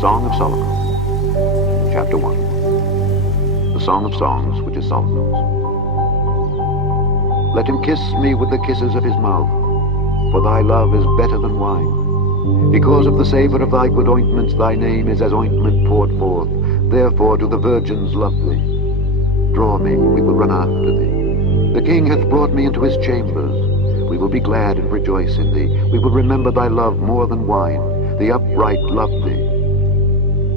Song of Solomon, Chapter 1. The Song of Songs, which is Solomon's. Let him kiss me with the kisses of his mouth, for thy love is better than wine. Because of the savor of thy good ointments, thy name is as ointment poured forth. Therefore do the virgins love thee. Draw me, we will run after thee. The king hath brought me into his chambers. We will be glad and rejoice in thee. We will remember thy love more than wine. The upright love thee.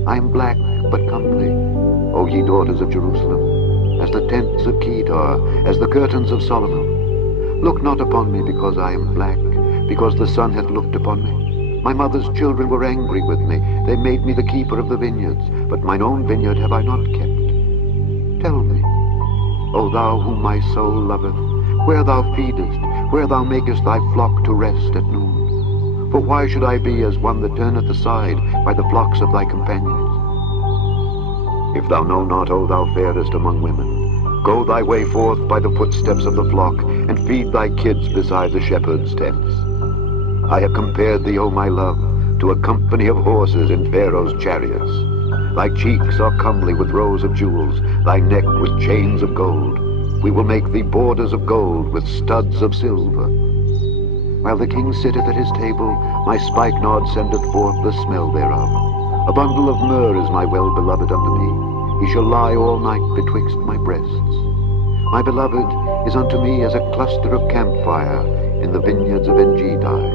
I am black, but comely, O ye daughters of Jerusalem, as the tents of Kedar, as the curtains of Solomon. Look not upon me because I am black, because the sun hath looked upon me. My mother's children were angry with me. They made me the keeper of the vineyards, but mine own vineyard have I not kept. Tell me, O thou whom my soul loveth, where thou feedest, where thou makest thy flock to rest at noon. For why should I be as one that turneth aside by the flocks of thy companions? If thou know not, O thou fairest among women, go thy way forth by the footsteps of the flock, and feed thy kids beside the shepherd's tents. I have compared thee, O my love, to a company of horses in Pharaoh's chariots. Thy cheeks are comely with rows of jewels, thy neck with chains of gold. We will make thee borders of gold with studs of silver. While the king sitteth at his table, my spikenard sendeth forth the smell thereof. A bundle of myrrh is my well-beloved unto me. He shall lie all night betwixt my breasts. My beloved is unto me as a cluster of campfire in the vineyards of En-gedi.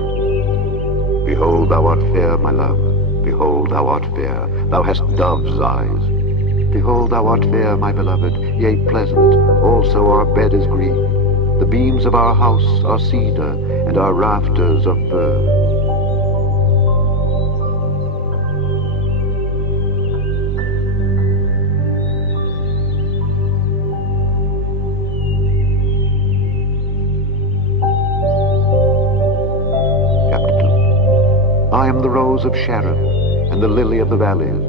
Behold, thou art fair, my love. Behold, thou art fair. Thou hast dove's eyes. Behold, thou art fair, my beloved, yea, pleasant. Also our bed is green. The beams of our house are cedar, and our rafters of fir. Chapter 2. I am the rose of Sharon, and the lily of the valleys.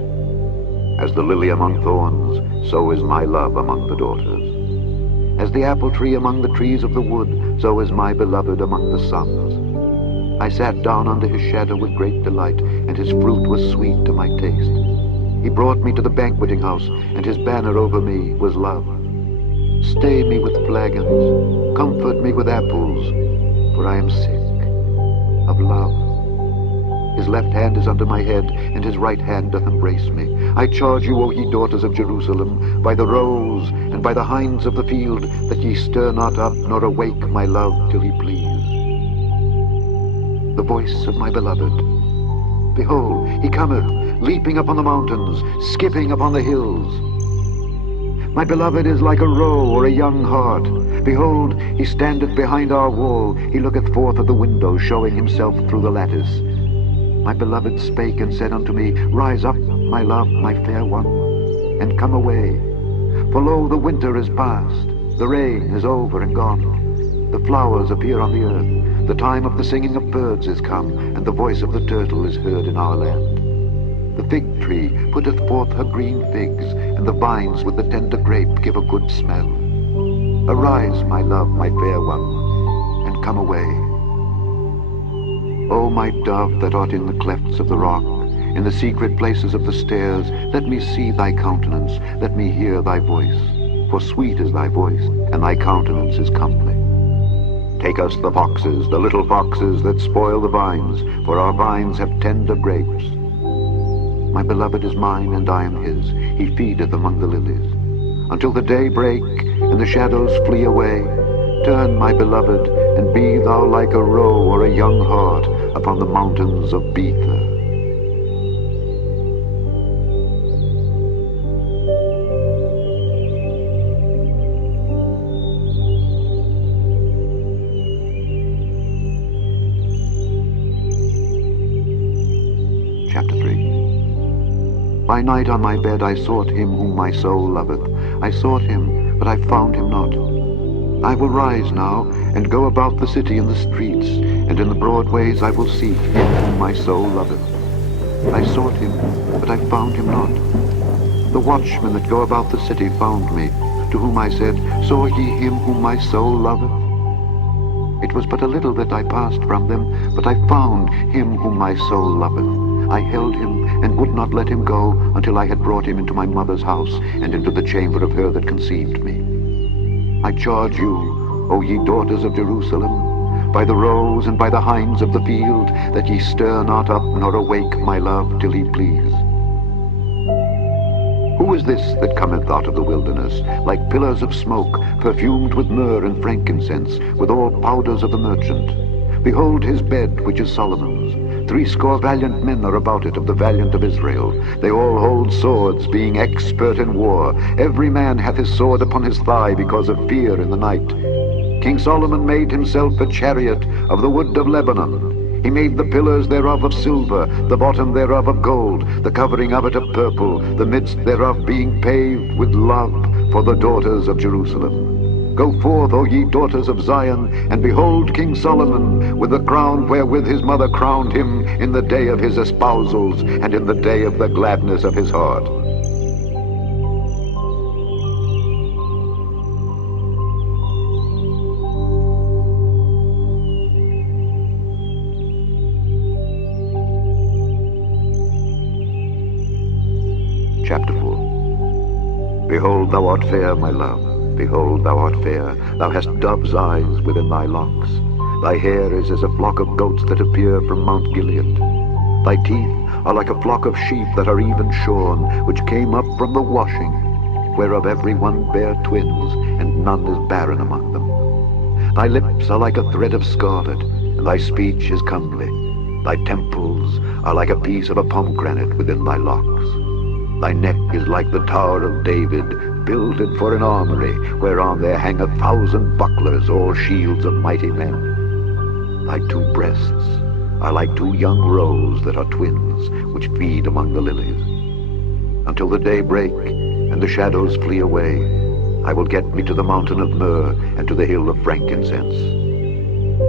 As the lily among thorns, so is my love among the daughters. As the apple tree among the trees of the wood, so is my beloved among the sons. I sat down under his shadow with great delight, and his fruit was sweet to my taste. He brought me to the banqueting house, and his banner over me was love. Stay me with flagons, comfort me with apples, for I am sick of love. His left hand is under my head, and his right hand doth embrace me. I charge you, O ye daughters of Jerusalem, by the roes and by the hinds of the field, that ye stir not up nor awake my love till he please. The voice of my beloved. Behold, he cometh, leaping upon the mountains, skipping upon the hills. My beloved is like a roe or a young hart. Behold, he standeth behind our wall. He looketh forth at the window, showing himself through the lattice. My beloved spake and said unto me, Rise up, my love, my fair one, and come away. For lo, the winter is past, the rain is over and gone. The flowers appear on the earth, the time of the singing of birds is come, and the voice of the turtle is heard in our land. The fig tree putteth forth her green figs, and the vines with the tender grape give a good smell. Arise, my love, my fair one, and come away. O my dove that art in the clefts of the rock, in the secret places of the stairs, let me see thy countenance, let me hear thy voice. For sweet is thy voice, and thy countenance is comely. Take us the foxes, the little foxes that spoil the vines, for our vines have tender grapes. My beloved is mine, and I am his. He feedeth among the lilies. Until the day break, and the shadows flee away, turn, my beloved, and be thou like a roe or a young hart upon the mountains of Bether. Chapter 3. By night on my bed I sought him whom my soul loveth. I sought him, but I found him not. I will rise now, and go about the city in the streets, and in the broad ways I will seek him whom my soul loveth. I sought him, but I found him not. The watchmen that go about the city found me, to whom I said, Saw ye him whom my soul loveth? It was but a little that I passed from them, but I found him whom my soul loveth. I held him and would not let him go until I had brought him into my mother's house and into the chamber of her that conceived me. I charge you, O ye daughters of Jerusalem, by the roes and by the hinds of the field, that ye stir not up nor awake my love till he please. Who is this that cometh out of the wilderness, like pillars of smoke, perfumed with myrrh and frankincense, with all powders of the merchant? Behold his bed, which is Solomon's. 80 valiant men are about it, of the valiant of Israel. They all hold swords, being expert in war. Every man hath his sword upon his thigh, because of fear in the night. King Solomon made himself a chariot of the wood of Lebanon. He made the pillars thereof of silver, the bottom thereof of gold, the covering of it of purple, the midst thereof being paved with love for the daughters of Jerusalem. Go forth, O ye daughters of Zion, and behold King Solomon, with the crown wherewith his mother crowned him in the day of his espousals, and in the day of the gladness of his heart. Chapter 4. Behold, thou art fair, my love. Behold, thou art fair. Thou hast dove's eyes within thy locks. Thy hair is as a flock of goats that appear from Mount Gilead. Thy teeth are like a flock of sheep that are even shorn, which came up from the washing, whereof every one bare twins, and none is barren among them. Thy lips are like a thread of scarlet, and thy speech is comely. Thy temples are like a piece of a pomegranate within thy locks. Thy neck is like the Tower of David, builded for an armory, whereon there hang 1,000 bucklers, all shields of mighty men. Thy 2 breasts are like 2 young roes that are twins, which feed among the lilies. Until the day break, and the shadows flee away, I will get me to the mountain of myrrh, and to the hill of frankincense.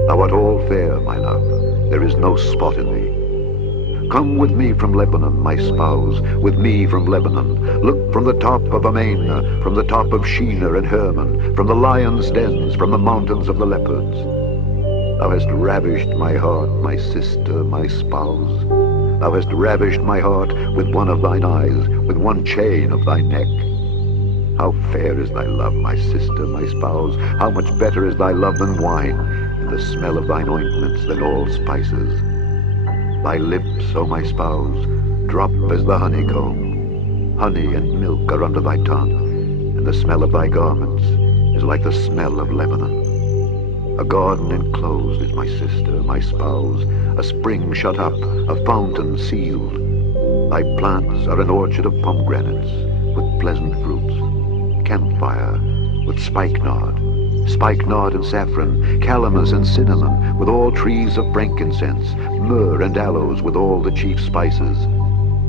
Thou art all fair, my love, there is no spot in thee. Come with me from Lebanon, my spouse, with me from Lebanon. Look from the top of Amana, from the top of Shinar and Hermon, from the lions' dens, from the mountains of the leopards. Thou hast ravished my heart, my sister, my spouse. Thou hast ravished my heart with one of thine eyes, with one chain of thy neck. How fair is thy love, my sister, my spouse. How much better is thy love than wine, and the smell of thine ointments than all spices. Thy lips, O my spouse, drop as the honeycomb. Honey and milk are under thy tongue, and the smell of thy garments is like the smell of Lebanon. A garden enclosed is my sister, my spouse, a spring shut up, a fountain sealed. Thy plants are an orchard of pomegranates, with pleasant fruits, camphire, with spikenard and saffron, calamus and cinnamon, with all trees of frankincense, myrrh and aloes, with all the chief spices.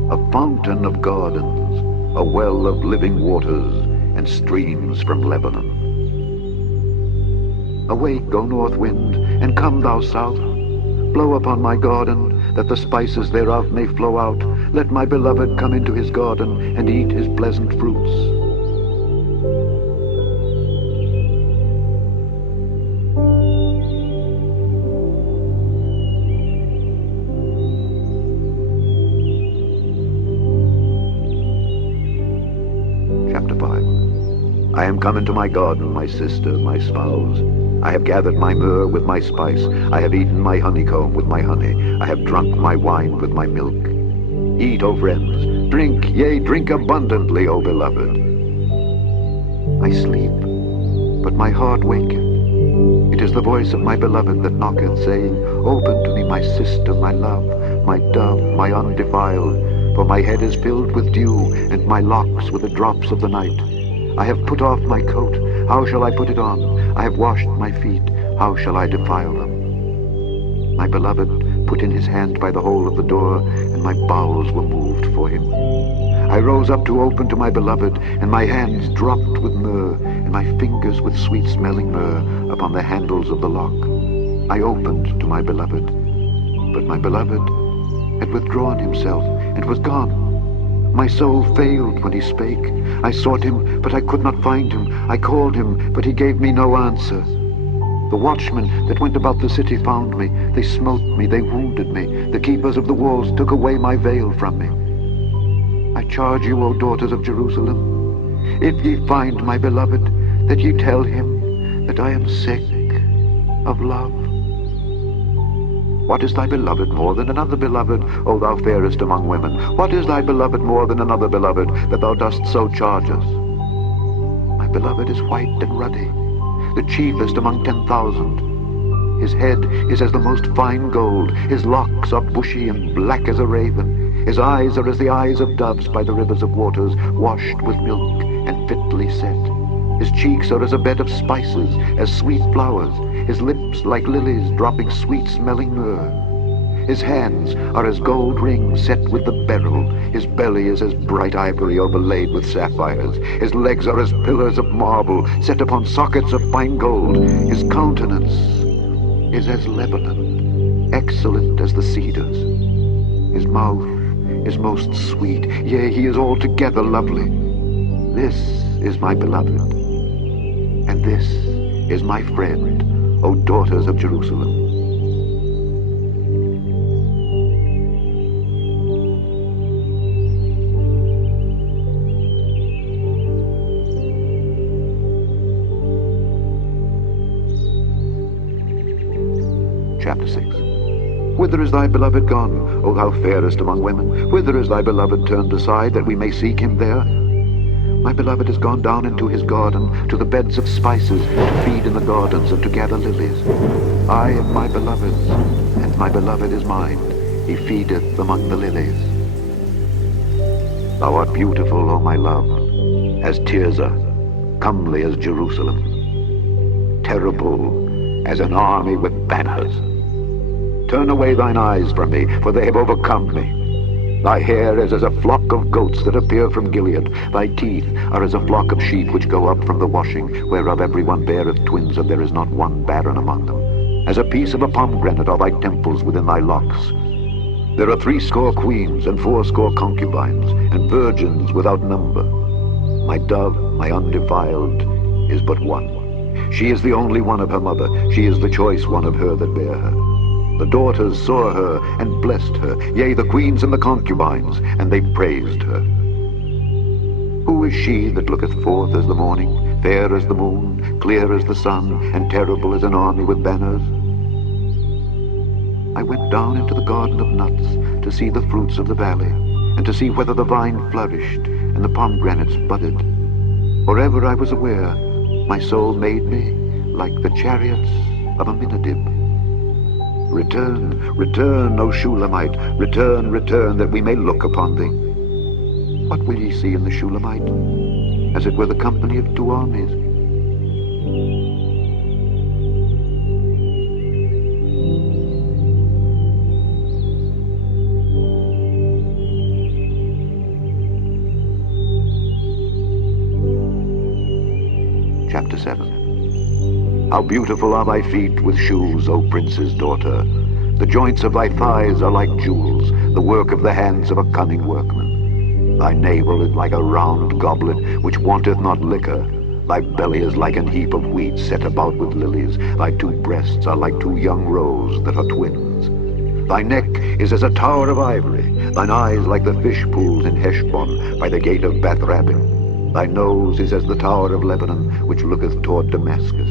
A fountain of gardens, a well of living waters, and streams from Lebanon. Awake, O north wind, and come thou south. Blow upon my garden, that the spices thereof may flow out. Let my beloved come into his garden, and eat his pleasant fruits. Chapter 5. I am come into my garden, my sister, my spouse. I have gathered my myrrh with my spice. I have eaten my honeycomb with my honey. I have drunk my wine with my milk. Eat, O friends, drink, yea, drink abundantly, O beloved. I sleep, but my heart waketh. It is the voice of my beloved that knocketh, saying, Open to me, my sister, my love, my dove, my undefiled. For my head is filled with dew, and my locks with the drops of the night. I have put off my coat, how shall I put it on? I have washed my feet, how shall I defile them? My beloved put in his hand by the hole of the door, and my bowels were moved for him. I rose up to open to my beloved, and my hands dropped with myrrh, and my fingers with sweet-smelling myrrh upon the handles of the lock. I opened to my beloved, but my beloved had withdrawn himself, and was gone. My soul failed when he spake. I sought him, but I could not find him. I called him, but he gave me no answer. The watchmen that went about the city found me. They smote me, they wounded me. The keepers of the walls took away my veil from me. I charge you, O daughters of Jerusalem, if ye find my beloved, that ye tell him that I am sick of love. What is thy beloved more than another beloved, O thou fairest among women? What is thy beloved more than another beloved, that thou dost so charge us? My beloved is white and ruddy, the chiefest among 10,000. His head is as the most fine gold, his locks are bushy and black as a raven. His eyes are as the eyes of doves by the rivers of waters, washed with milk and fitly set. His cheeks are as a bed of spices, as sweet flowers. His lips like lilies, dropping sweet-smelling myrrh. His hands are as gold rings set with the beryl. His belly is as bright ivory overlaid with sapphires. His legs are as pillars of marble set upon sockets of fine gold. His countenance is as Lebanon, excellent as the cedars. His mouth is most sweet, yea, he is altogether lovely. This is my beloved, and this is my friend, O daughters of Jerusalem. Chapter 6. Whither is thy beloved gone, O thou fairest among women? Whither is thy beloved turned aside, that we may seek him there? My beloved is gone down into his garden, to the beds of spices, to feed in the gardens and to gather lilies. I am my beloved's, and my beloved is mine. He feedeth among the lilies. Thou art beautiful, O my love, as Tirzah, comely as Jerusalem, terrible as an army with banners. Turn away thine eyes from me, for they have overcome me. Thy hair is as a flock of goats that appear from Gilead. Thy teeth are as a flock of sheep which go up from the washing, whereof every one beareth twins, and there is not one barren among them. As a piece of a pomegranate are thy temples within thy locks. There are 80 queens, and 80 concubines, and virgins without number. My dove, my undefiled, is but one. She is the only one of her mother. She is the choice one of her that bare her. The daughters saw her and blessed her, yea, the queens and the concubines, and they praised her. Who is she that looketh forth as the morning, fair as the moon, clear as the sun, and terrible as an army with banners? I went down into the garden of nuts to see the fruits of the valley, and to see whether the vine flourished and the pomegranates budded. For ever I was aware, my soul made me like the chariots of a Minadib. Return, return, O Shulamite, return, return, that we may look upon thee. What will ye see in the Shulamite? As it were the company of 2 armies. Chapter 7. How beautiful are thy feet with shoes, O prince's daughter! The joints of thy thighs are like jewels, the work of the hands of a cunning workman. Thy navel is like a round goblet, which wanteth not liquor. Thy belly is like an heap of wheat set about with lilies. Thy 2 breasts are like 2 young roes that are twins. Thy neck is as a tower of ivory, thine eyes like the fish pools in Heshbon by the gate of Bath-rabbim. Thy nose is as the tower of Lebanon, which looketh toward Damascus.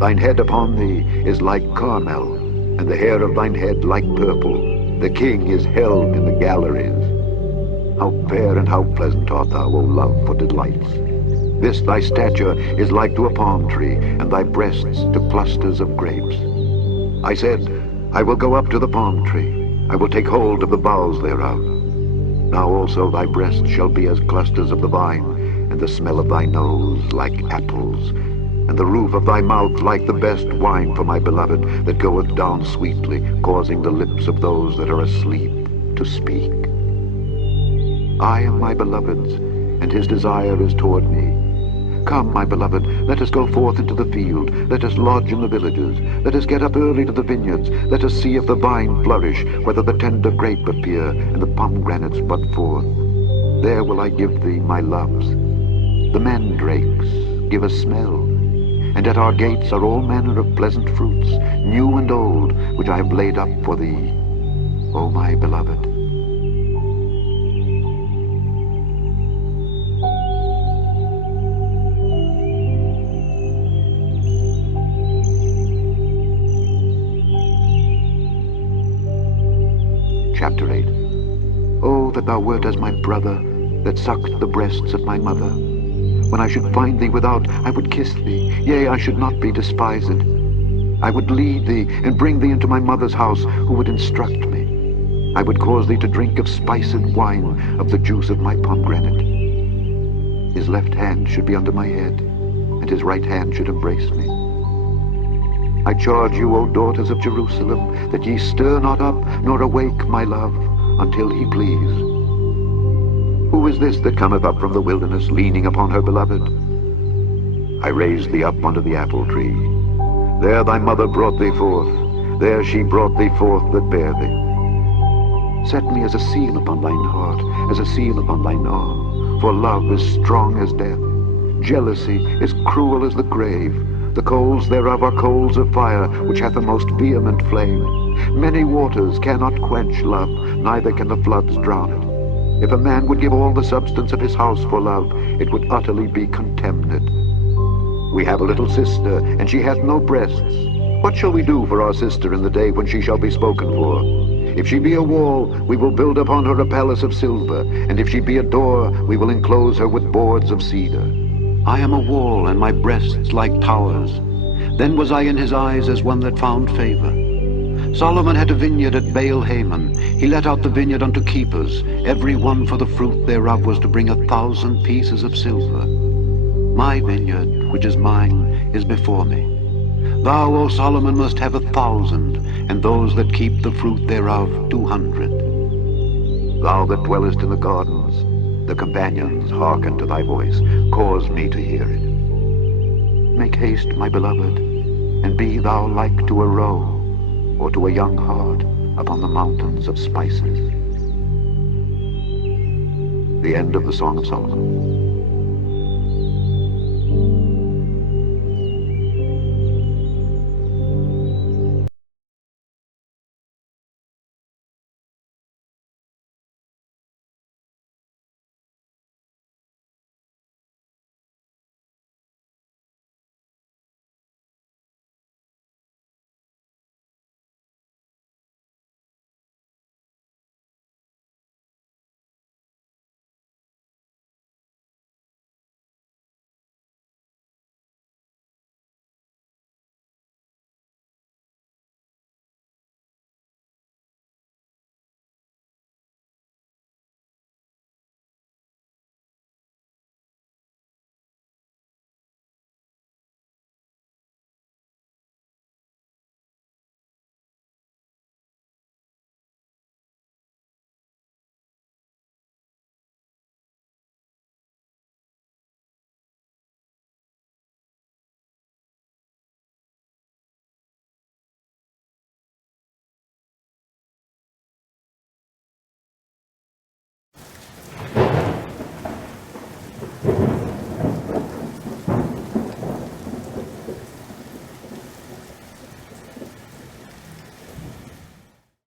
Thine head upon thee is like Carmel, and the hair of thine head like purple. The king is held in the galleries. How fair and how pleasant art thou, O love, for delights! This thy stature is like to a palm tree, and thy breasts to clusters of grapes. I said, I will go up to the palm tree. I will take hold of the boughs thereof. Now also thy breasts shall be as clusters of the vine, and the smell of thy nose like apples, and the roof of thy mouth like the best wine for my beloved, that goeth down sweetly, causing the lips of those that are asleep to speak. I am my beloved's, and his desire is toward me. Come, my beloved, let us go forth into the field. Let us lodge in the villages. Let us get up early to the vineyards. Let us see if the vine flourish, whether the tender grape appear, and the pomegranates bud forth. There will I give thee my loves. The mandrakes give a smell. and at our gates are all manner of pleasant fruits, new and old, which I have laid up for thee, O my beloved. Chapter 8. Oh, that thou wert as my brother, that sucked the breasts of my mother. When I should find thee without, I would kiss thee, yea, I should not be despised. I would lead thee, and bring thee into my mother's house, who would instruct me. I would cause thee to drink of spiced wine, of the juice of my pomegranate. His left hand should be under my head, and his right hand should embrace me. I charge you, O daughters of Jerusalem, that ye stir not up, nor awake my love, until he please. Who is this that cometh up from the wilderness, leaning upon her beloved? I raised thee up unto the apple tree. There thy mother brought thee forth, there she brought thee forth that bare thee. Set me as a seal upon thine heart, as a seal upon thine arm, for love is strong as death. Jealousy is cruel as the grave. The coals thereof are coals of fire, which hath a most vehement flame. Many waters cannot quench love, neither can the floods drown it. If a man would give all the substance of his house for love, it would utterly be contemned. We have a little sister, and she hath no breasts. What shall we do for our sister in the day when she shall be spoken for? If she be a wall, we will build upon her a palace of silver, and if she be a door, we will enclose her with boards of cedar. I am a wall, and my breasts like towers. Then was I in his eyes as one that found favor. Solomon had a vineyard at Baal-Hamon. He let out the vineyard unto keepers. Every one for the fruit thereof was to bring 1,000 pieces of silver. My vineyard, which is mine, is before me. Thou, O Solomon, must have 1,000, and those that keep the fruit thereof 200. Thou that dwellest in the gardens, the companions hearken to thy voice. Cause me to hear it. Make haste, my beloved, and be thou like to a roe, or to a young hart upon the mountains of spices. The end of the Song of Solomon.